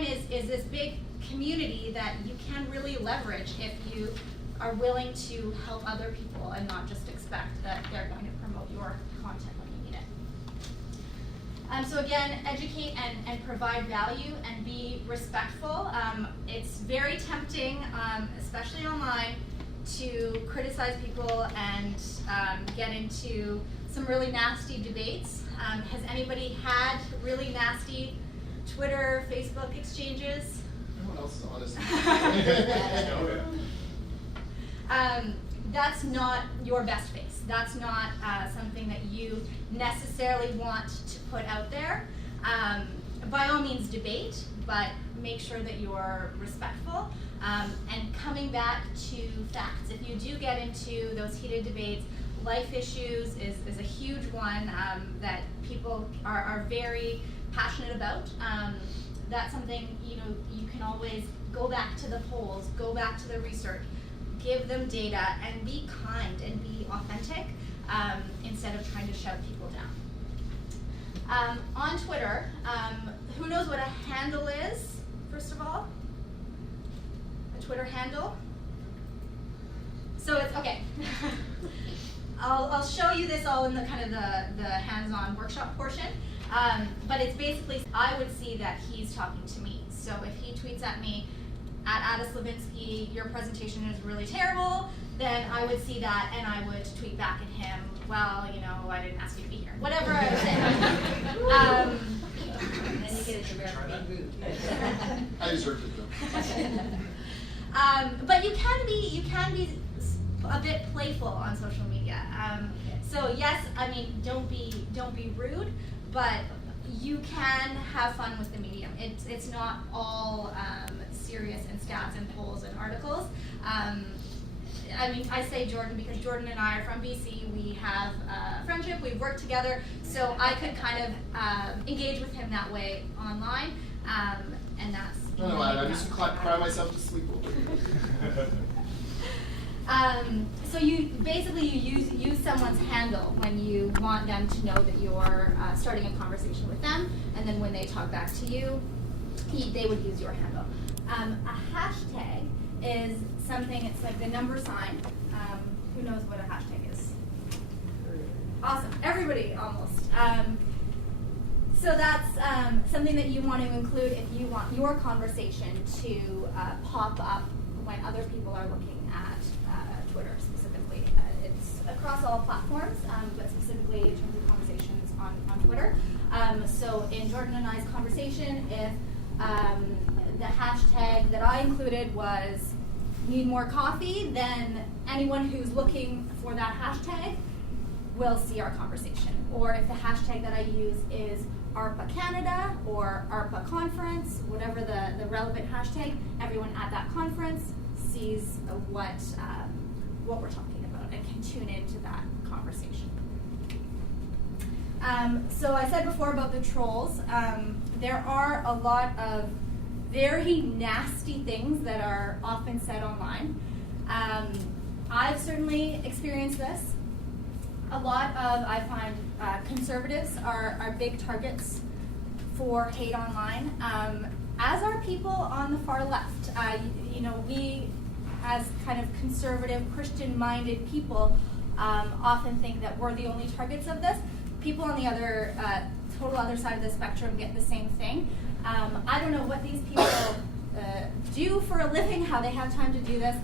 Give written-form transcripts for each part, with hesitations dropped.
online is this big community that you can really leverage if you are willing to help other people and not just expect that they're going to promote your content when you need it. So again, educate and provide value and be respectful. It's very tempting, especially online, to criticize people and get into some really nasty debates. Has anybody had really nasty Twitter, Facebook exchanges? Everyone else is honest. That's not your best face. That's not something that you necessarily want to put out there. By all means debate, but make sure that you're respectful. And coming back to facts, if you do get into those heated debates, life issues is a huge one that people are very passionate about. That's something, you can always go back to the polls, go back to the research, give them data, and be kind and be authentic instead of trying to shut people down. On Twitter, who knows what a handle is, first of all? A Twitter handle? So it's, okay. I'll show you this all in the kind of the hands-on workshop portion. But it's basically, I would see that he's talking to me. So if he tweets at me, at Slivinski, your presentation is really terrible, then I would see that and I would tweet back at him, well, I didn't ask you to be here. Whatever I would say. And then you get it to rude. I deserved it though. But you can be a bit playful on social media. So yes, don't be rude, but you can have fun with the medium. It's not all serious and stats and polls and articles. I say Jordan because Jordan and I are from BC. We have a friendship. We've worked together, so I could kind of engage with him that way online, and that's. No, I just cry myself to sleep over So you basically use someone's handle when you want them to know that you're starting a conversation with them, and then when they talk back to you, they would use your handle. A hashtag is something, it's like the number sign. Who knows what a hashtag is? Awesome, everybody almost. So that's something that you want to include if you want your conversation to pop up when other people are looking at Twitter specifically. It's across all platforms, but specifically in terms of conversations on Twitter. So in Jordan and I's conversation, if the hashtag that I included was need more coffee, then anyone who's looking for that hashtag will see our conversation. Or if the hashtag that I use is ARPA Canada or ARPA Conference, whatever the relevant hashtag, everyone at that conference sees what we're talking about and can tune into that conversation. So I said before about the trolls. There are a lot of very nasty things that are often said online. I've certainly experienced this. A lot of, I find, conservatives are big targets for hate online, as are people on the far left. We, as kind of conservative, Christian-minded people, often think that we're the only targets of this. People on the total other side of the spectrum get the same thing. I don't know what these people do for a living, how they have time to do this.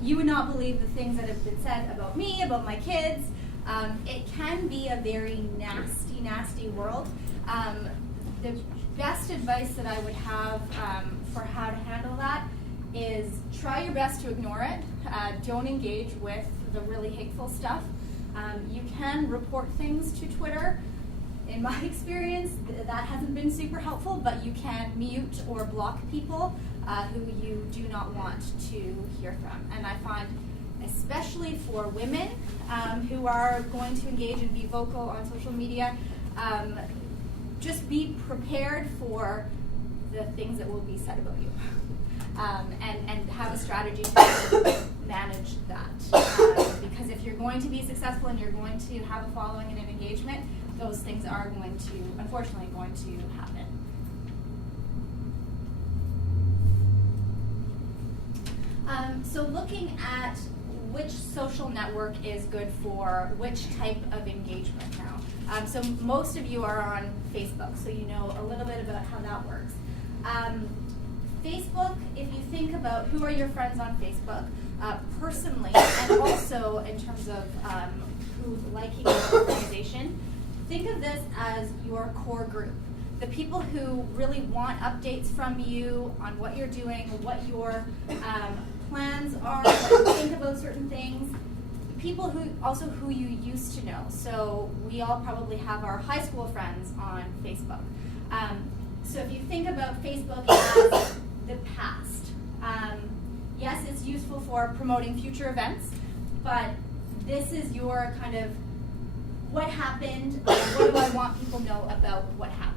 You would not believe the things that have been said about me, about my kids. It can be a very nasty, nasty world. The best advice that I would have for how to handle that is try your best to ignore it. Don't engage with the really hateful stuff. You can report things to Twitter. In my experience, that hasn't been super helpful, but you can mute or block people who you do not want to hear from. And I find, especially for women who are going to engage and be vocal on social media, just be prepared for the things that will be said about you. And have a strategy to manage that. Because if you're going to be successful and you're going to have a following and an engagement, those things are unfortunately going to happen. So looking at which social network is good for which type of engagement now. So most of you are on Facebook, so you know a little bit about how that works. Facebook, if you think about who are your friends on Facebook, personally, and also in terms of who's liking your organization, think of this as your core group. The people who really want updates from you on what you're doing, what your plans are, what you think about certain things. People who you used to know. So we all probably have our high school friends on Facebook. So if you think about Facebook as the past, yes, it's useful for promoting future events, but this is your kind of what happened, what do I want people to know about what happened.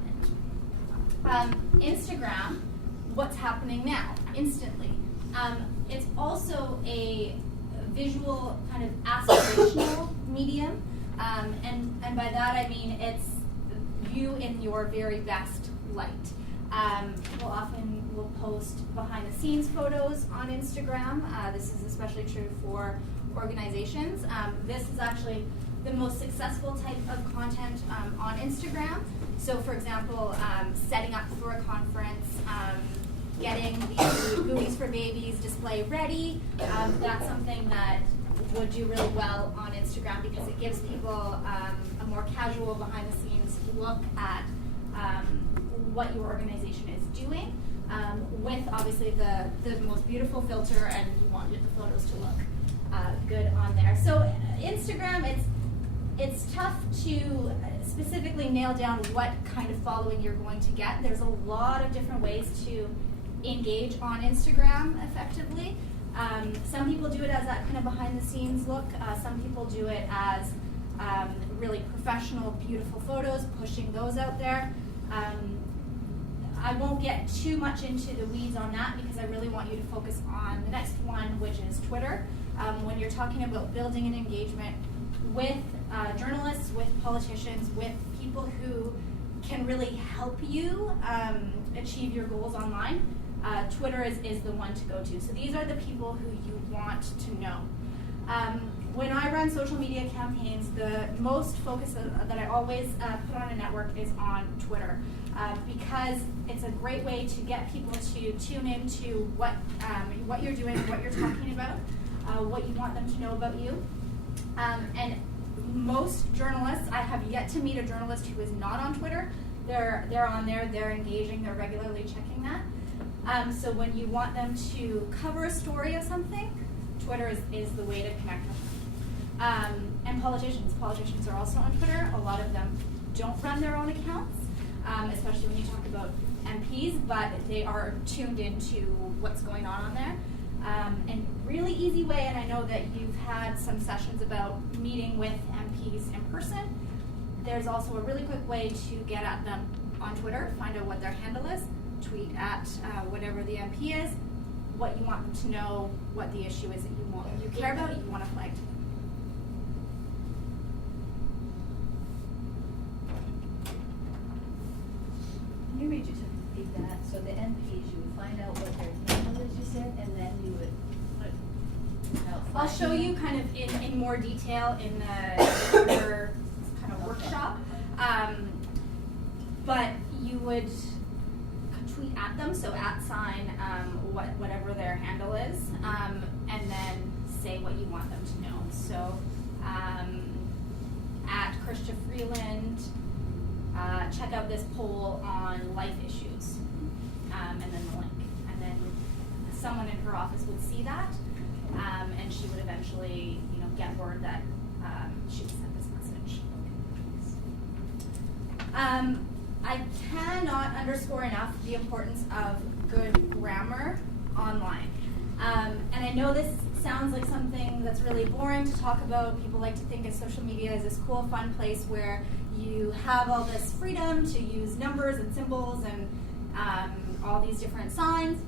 Instagram, what's happening now, instantly. It's also a visual kind of aspirational medium, and by that I mean it's you in your very best light. People often will post behind the scenes photos on Instagram. This is especially true for organizations. This is actually the most successful type of content on Instagram. So for example, setting up for a conference, getting the Buoys for Babies display ready, that's something that would do really well on Instagram because it gives people a more casual behind the scenes look at what your organization is doing with obviously the most beautiful filter, and you want the photos to look good on there. So Instagram, it's tough to specifically nail down what kind of following you're going to get. There's a lot of different ways to engage on Instagram effectively. Some people do it as that kind of behind the scenes look. Some people do it as really professional, beautiful photos, pushing those out there. I won't get too much into the weeds on that because I really want you to focus on the next one, which is Twitter. When you're talking about building an engagement with journalists, with politicians, with people who can really help you achieve your goals online, Twitter is the one to go to. So these are the people who you want to know. When I run social media campaigns, the most focus that I always put on a network is on Twitter because it's a great way to get people to tune into what you're doing, what you're talking about, what you want them to know about you. And most journalists, I have yet to meet a journalist who is not on Twitter. They're on there, they're engaging, they're regularly checking that. So when you want them to cover a story of something, Twitter is the way to connect with them. And politicians are also on Twitter. A lot of them don't run their own accounts, especially when you talk about MPs, but they are tuned into what's going on there. And really easy way, and I know that you've had some sessions about meeting with MPs in person. There's also a really quick way to get at them on Twitter, find out what their handle is, tweet at whatever the MP is, what you want them to know, what the issue is that you care about, you want to flag to them. You made you to repeat that. So the MPs, you would find out what their handle is, you said, and then you would put out. I'll show you kind of in more detail in the Twitter kind of workshop. But you would tweet at them, so @ whatever their handle is, and then say what you want them to know. So at Christia Freeland, check out this poll on life issues, and then the link. And then someone in her office would see that, and she would eventually, get word that she sent this message. I cannot underscore enough the importance of good grammar online. And I know this sounds like something that's really boring to talk about. People like to think of social media as this cool, fun place where you have all this freedom to use numbers and symbols and all these different signs.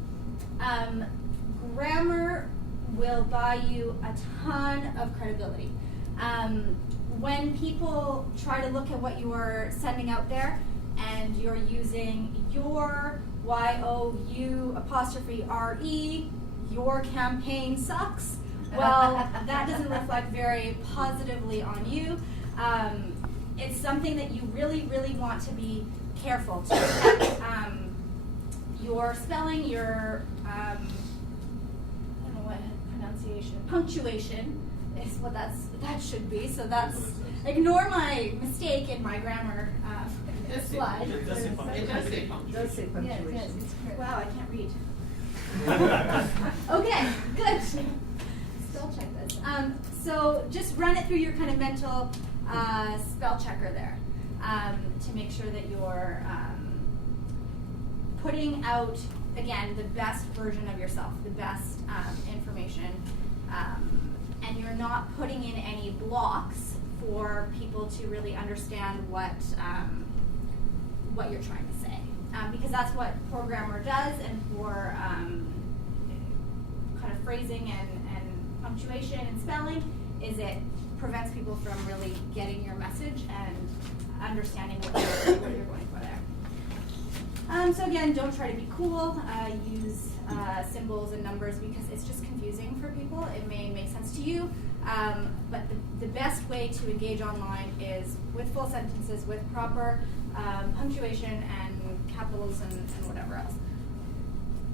Grammar will buy you a ton of credibility. When people try to look at what you are sending out there and you're using your, Y-O-U apostrophe R-E, your campaign sucks, well, that doesn't reflect very positively on you. It's something that you really, really want to be careful to protect your spelling, your I don't know what pronunciation, punctuation is what that should be. So that's, ignore my mistake in my grammar slide. It does say punctuation. Does say punctuation. Yes, it's correct. Wow, I can't read. Okay, good. Spell check this. So just run it through your kind of mental spell checker there to make sure that you're putting out, again, the best version of yourself, the best information, and you're not putting in any blocks for people to really understand what you're trying to say. Because that's what programmer does, and for kind of phrasing and punctuation and spelling, is it prevents people from really getting your message and understanding what you're going for there. So again, don't try to be cool. Use symbols and numbers because it's just confusing for people. It may make sense to you, but the best way to engage online is with full sentences, with proper punctuation and capitals and whatever else.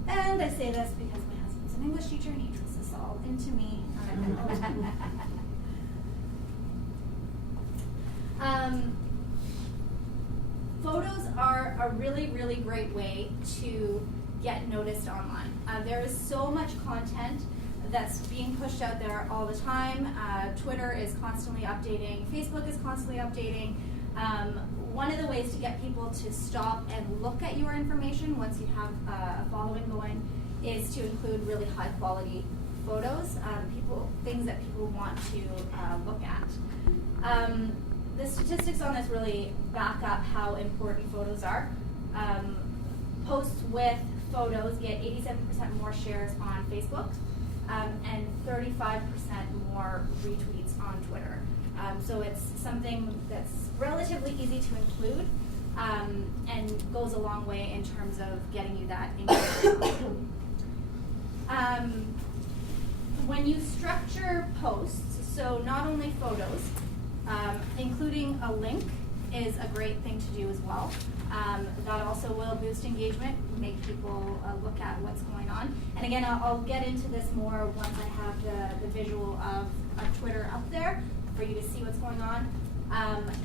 And I say this because my husband's an English teacher and he drills this all into me. Photos are a really, really great way to get noticed online. There is so much content that's being pushed out there all the time. Twitter is constantly updating. Facebook is constantly updating. One of the ways to get people to stop and look at your information once you have a following going is to include really high quality photos, things that people want to look at. The statistics on this really back up how important photos are. Posts with photos get 87% more shares on Facebook and 35% more retweets on Twitter. So it's something that's relatively easy to include and goes a long way in terms of getting you that engagement. When you structure posts, so not only photos, including a link is a great thing to do as well. That also will boost engagement, make people look at what's going on. And again, I'll get into this more once I have the visual of Twitter up there for you to see what's going on.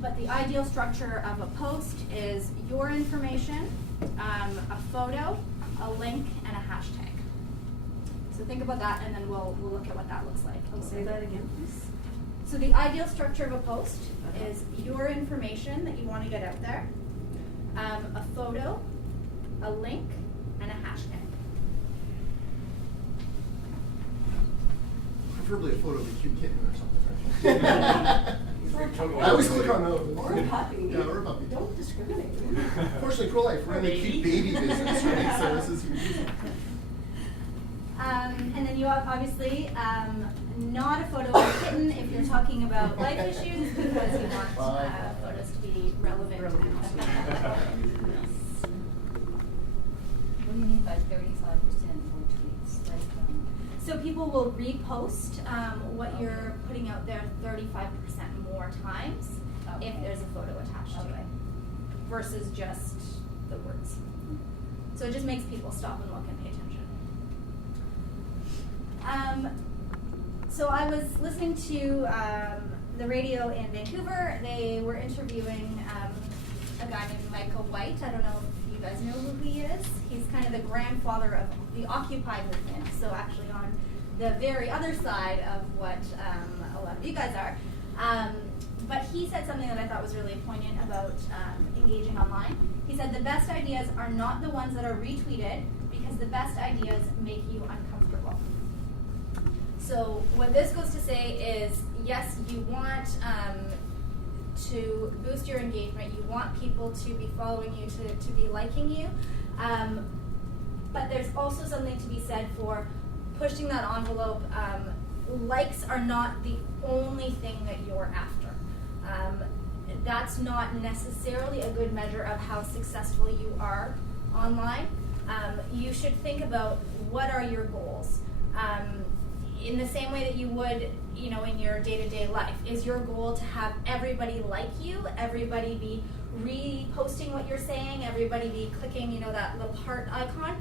But the ideal structure of a post is your information, a photo, a link, and a hashtag. So think about that, and then we'll look at what that looks like. Say that again, please. So the ideal structure of a post is your information that you want to get out there, a photo, a link, and a hashtag. Preferably a photo of a cute kitten or something, right? I always click on those. Or a puppy. Yeah, or a puppy. Don't discriminate. Fortunately, pro-life, we're in the cute baby business, right? So this is easy. And then you have obviously not a photo of a kitten if you're talking about life issues because you want photos to be relevant. What do you mean by 35% more tweets? Like, so people will repost what you're putting out there 35% more times if there's a photo attached to it versus just the words. So it just makes people stop and look and pay attention. So I was listening to the radio in Vancouver. They were interviewing a guy named Michael White. I don't know if you guys know who he is. He's kind of the grandfather of the Occupy movement. So actually on the very other side of what a lot of you guys are. But he said something that I thought was really poignant about engaging online. He said the best ideas are not the ones that are retweeted because the best ideas make you uncomfortable. So what this goes to say is, yes, you want to boost your engagement. You want people to be following you, to be liking you. But there's also something to be said for pushing that envelope. Likes are not the only thing that you're after. That's not necessarily a good measure of how successful you are online. You should think about what are your goals. In the same way that you would, in your day-to-day life, is your goal to have everybody like you, everybody be reposting what you're saying, everybody be clicking, that little heart icon?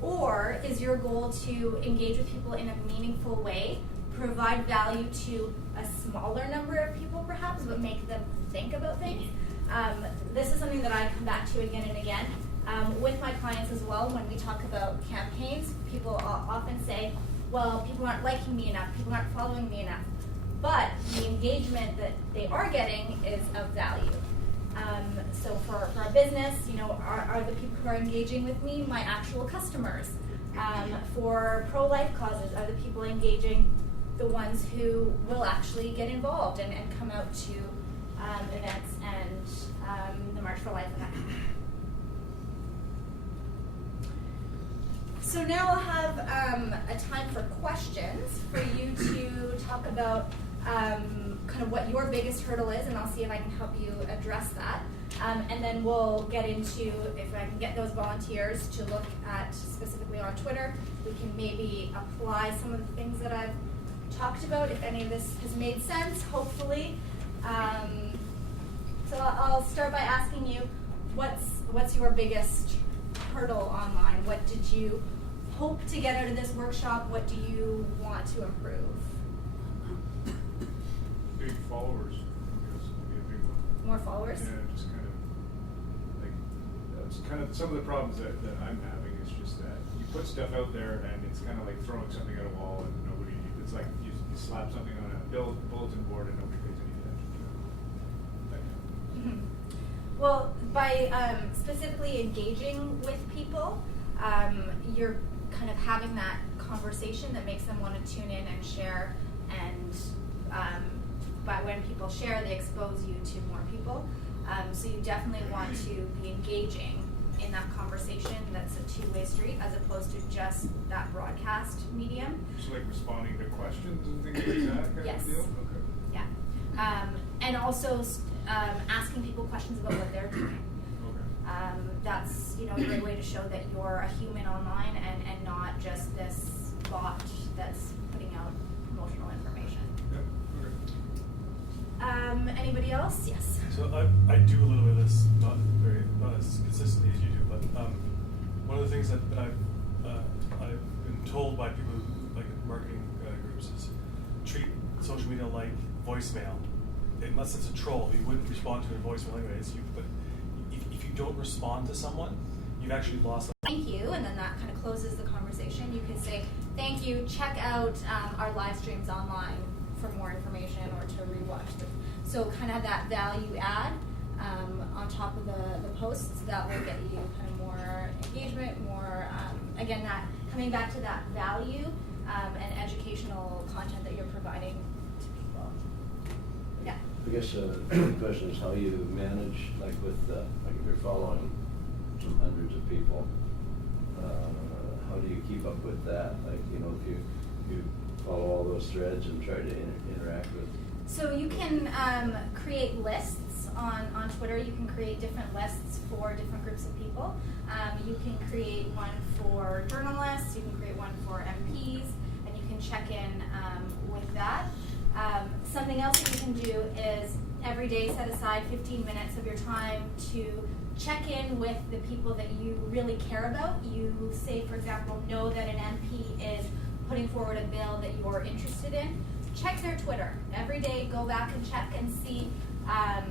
Or is your goal to engage with people in a meaningful way, provide value to a smaller number of people perhaps, but make them think about things? This is something that I come back to again and again. With my clients as well, when we talk about campaigns, people often say, well, people aren't liking me enough, people aren't following me enough. But the engagement that they are getting is of value. So for a business, are the people who are engaging with me my actual customers? For pro-life causes, are the people engaging the ones who will actually get involved and come out to events and the March for Life event? So now I'll have a time for questions for you to talk about kind of what your biggest hurdle is, and I'll see if I can help you address that. And then we'll get into, if I can get those volunteers to look at specifically on Twitter, we can maybe apply some of the things that I've talked about, if any of this has made sense, hopefully. So I'll start by asking you, what's your biggest hurdle online? What did you hope to get out of this workshop? What do you want to improve? Big followers, I guess, would be a big one. More followers? Yeah, just kind of like, that's kind of some of the problems that I'm having is just that you put stuff out there and it's kind of like throwing something at a wall and nobody, it's like you slap something on a bulletin board and nobody pays any attention to it. Mm-hmm. Well, by specifically engaging with people, you're kind of having that conversation that makes them want to tune in and share, and but when people share, they expose you to more people. So you definitely want to be engaging in that conversation. That's a two-way street as opposed to just that broadcast medium. Just like responding to questions and things like that kind Yes. of deal? Okay. Yeah. And also asking people questions about what they're doing. Okay. That's a great way to show that you're a human online and not just this bot that's putting out promotional information. Yeah, okay. Anybody else? Yes. So I do a little bit of this, not as consistently as you do, but one of the things that I've been told by people who like marketing groups is treat social media like voicemail. Unless it's a troll, you wouldn't respond to a voicemail anyways. But if you don't respond to someone, you've actually lost. Thank you, and then that kind of closes the conversation. You could say, thank you, check out our live streams online for more information or to rewatch them. So kind of that value add on top of the posts that will get you kind of more engagement, more, again, that coming back to that value and educational content that you're providing to people. Yeah. I guess the question is how you manage, like with, like if you're following some hundreds of people, how do you keep up with that? Like, if you follow all those threads and try to interact with. So you can create lists on Twitter. You can create different lists for different groups of people. You can create one for journalists. You can create one for MPs, and you can check in with that. Something else that you can do is every day set aside 15 minutes of your time to check in with the people that you really care about. You say, for example, know that an MP is putting forward a bill that you're interested in. Check their Twitter. Every day, go back and check and see, are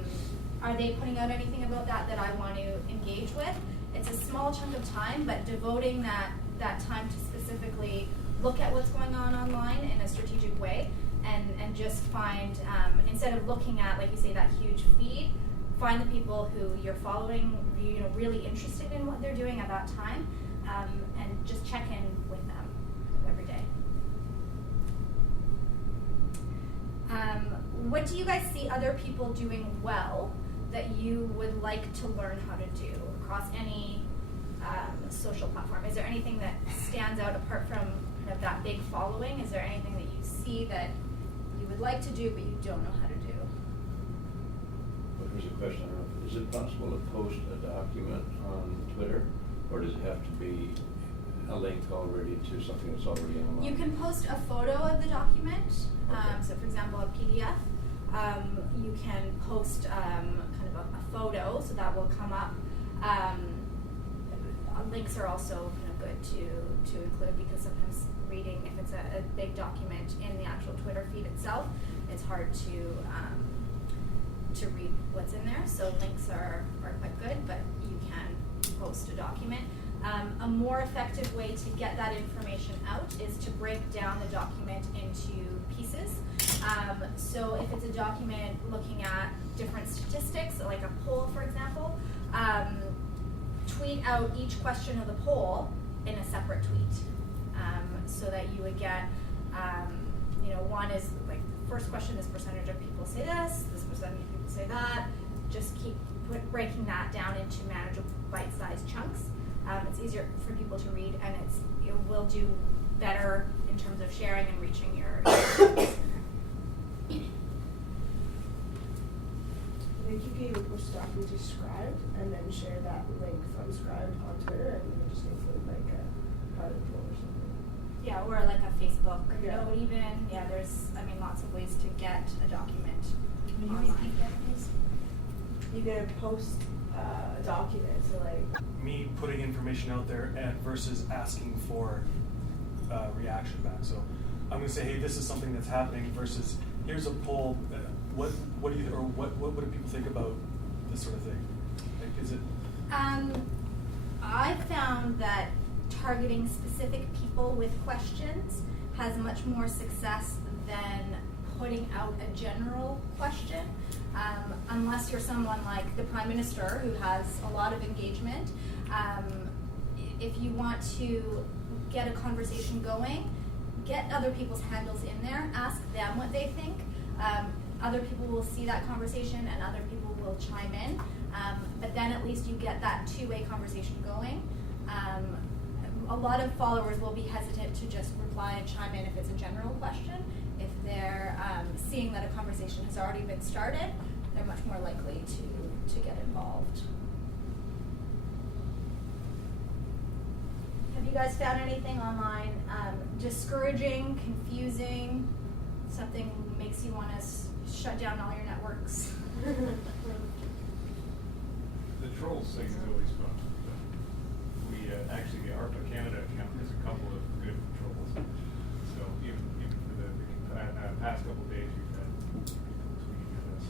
they putting out anything about that I want to engage with? It's a small chunk of time, but devoting that time to specifically look at what's going on online in a strategic way and just find, instead of looking at, like you say, that huge feed, find the people who you're following, really interested in what they're doing at that time, and just check in with them every day. What do you guys see other people doing well that you would like to learn how to do across any social platform? Is there anything that stands out apart from kind of that big following? Is there anything that you see that you would like to do but you don't know how to do? Well, here's a question. Is it possible to post a document on Twitter, or does it have to be a link already to something that's already online? You can post a photo of the document. Okay. So, for example, a PDF. You can post kind of a photo, so that will come up. Links are also kind of good to include, because sometimes reading, if it's a big document in the actual Twitter feed itself, it's hard to read what's in there. So links are quite good, but you can post a document. A more effective way to get that information out is to break down the document into pieces. So if it's a document looking at different statistics, like a poll, for example, tweet out each question of the poll in a separate tweet, so that you would get, one is like the first question, this percentage of people say this percentage of people say that. Just keep breaking that down into manageable bite-sized chunks. It's easier for people to read, and it will do better in terms of sharing and reaching your I think you can either push the document to Scribd and then share that link from Scribd on Twitter, and you just include like a private poll or something. Yeah, or like a Facebook Yeah. note even. Yeah, there's, lots of ways to get a document Will you online. repeat that, please? You can post a document, so like Me putting information out there versus asking for reaction back. So I'm going to say, hey, this is something that's happening, versus here's a poll. What do you, or what do people think about this sort of thing? Like, is it? I found that targeting specific people with questions has much more success than putting out a general question. Unless you're someone like the Prime Minister, who has a lot of engagement. If you want to get a conversation going, get other people's handles in there, ask them what they think. Other people will see that conversation and other people will chime in. But then at least you get that two-way conversation going. A lot of followers will be hesitant to just reply and chime in if it's a general question. If they're seeing that a conversation has already been started, they're much more likely to get involved. Have you guys found anything online discouraging, confusing, something makes you want to shut down all your networks? The trolls thing is always fun. We actually, the ARPA Canada account has a couple of good trolls. So even for the past couple of days, we've had people tweeting at us.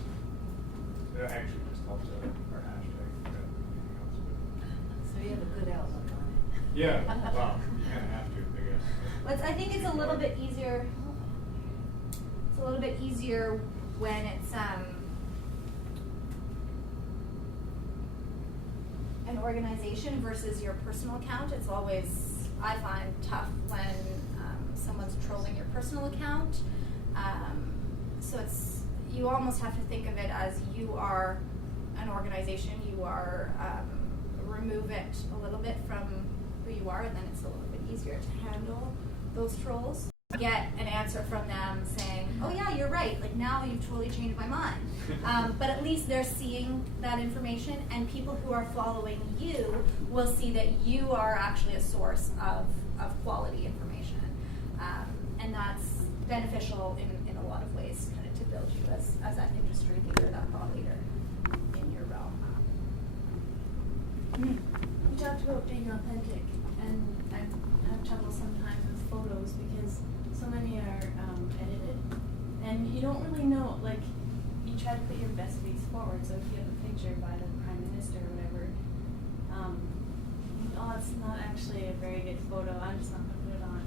It actually just helps out our hashtag than anything else. But So you have a good outlook on it. yeah, well, you kind of have to, I guess. But I think it's a little bit easier. It's a little bit easier when it's an organization versus your personal account. It's always, I find, tough when someone's trolling your personal account. So you almost have to think of it as you are an organization. You are remove it a little bit from who you are, and then it's a little bit easier to handle those trolls. Get an answer from them saying, oh yeah, you're right, like now you've totally changed my mind. But at least they're seeing that information, and people who are following you will see that you are actually a source of quality information. And that's beneficial in a lot of ways, kind of to build you as that industry leader, that thought leader in your realm. You talked about being authentic, and I have trouble sometimes with photos because so many are edited, and you don't really know, like, you try to put your best face forward, so if you have a picture by the Prime Minister or whatever, it's not actually a very good photo, I'm just not going to put it on.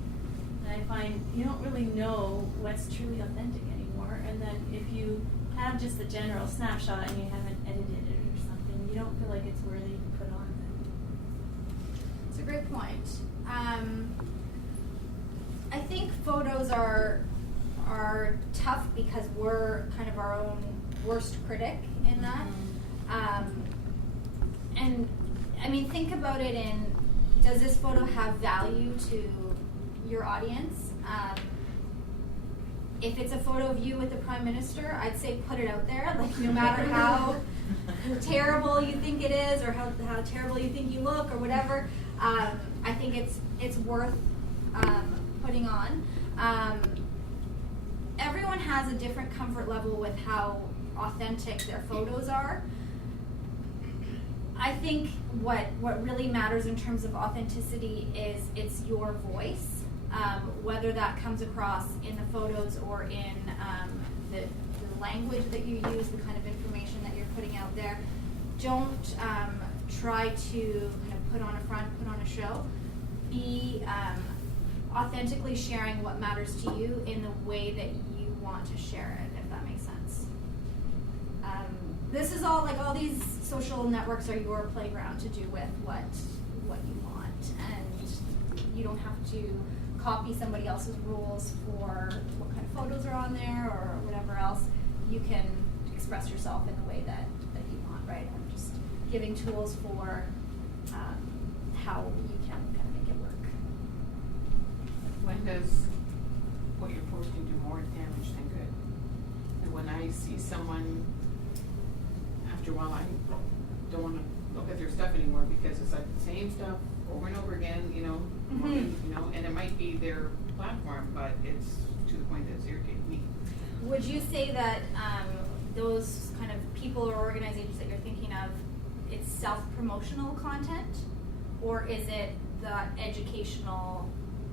And I find you don't really know what's truly authentic anymore, and then if you have just a general snapshot and you haven't edited it or something, you don't feel like it's worthy to put on then. It's a great point. I think photos are tough because we're kind of our own worst critic in that. And I mean, think about it does this photo have value to your audience? If it's a photo of you with the Prime Minister, I'd say put it out there, like no matter how terrible you think it is or how terrible you think you look or whatever. I think think it's worth putting on. Everyone has a different comfort level with how authentic their photos are. I think what really matters in terms of authenticity is it's your voice, whether that comes across in the photos or in the language that you use, the kind of information that you're putting out there. Don't try to kind of put on a front, put on a show. Be authentically sharing what matters to you in the way that you want to share it, if that makes sense. This is all, like, all these social networks are your playground to do with what you want, and you don't have to copy somebody else's rules for what kind of photos are on there or whatever else. You can express yourself in the way that you want, right? I'm just giving tools for how you can kind of make it work. When does what you're posting do more damage than good? And when I see someone, after a while, I don't want to look at their stuff anymore because it's like the same stuff over and over again, you know, you know, and it might be their platform, but it's to the point that it's irritating me. Would you say that those kind of people or organizations that you're thinking of, it's self-promotional content, or is it the educational?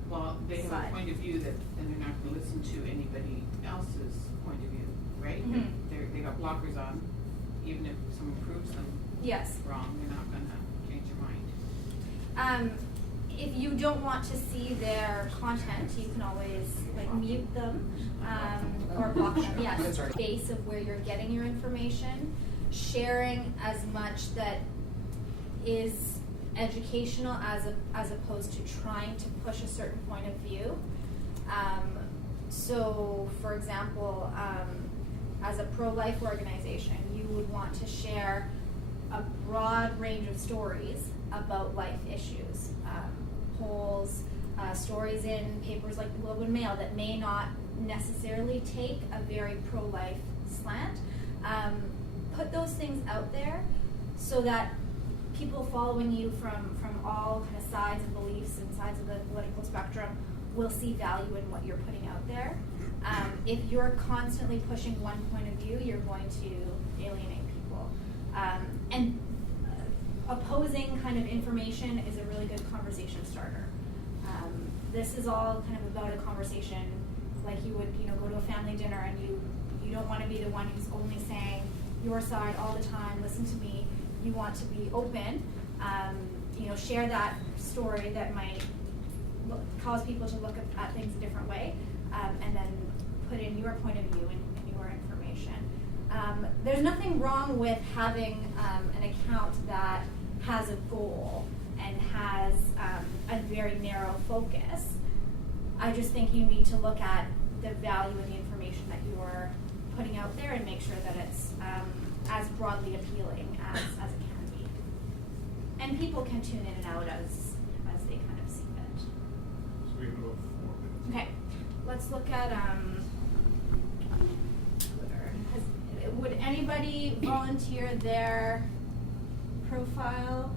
Well, they have side? a point of view that, and they're not going to listen to anybody else's point of view, right? They got blockers on, even if someone proves them Yes. wrong, they're not going to change their mind. If you don't want to see their content, you can always mute them or block them. Yes, That's right. base of where you're getting your information, sharing as much that is educational as opposed to trying to push a certain point of view. So, for example, as a pro-life organization, you would want to share a broad range of stories about life issues, polls, stories in papers like the Globe and Mail that may not necessarily take a very pro-life slant. Put those things out there so that people following you from all kind of sides of beliefs and sides of the political spectrum will see value in what you're putting out there. If you're constantly pushing one point of view, you're going to alienate people. And opposing kind of information is a really good conversation starter. This is all kind of about a conversation, like you would, go to a family dinner, and you don't want to be the one who's only saying your side all the time. Listen to me. You want to be open. Share that story that might cause people to look at things a different way, and then put in your point of view and your information. There's nothing wrong with having an account that has a goal and has a very narrow focus. I just think you need to look at the value in the information that you're putting out there and make sure that it's as broadly appealing as it can be. And people can tune in and out as they kind of see fit. So we have about 4 minutes. Okay, let's look at Twitter. Would anybody volunteer their profile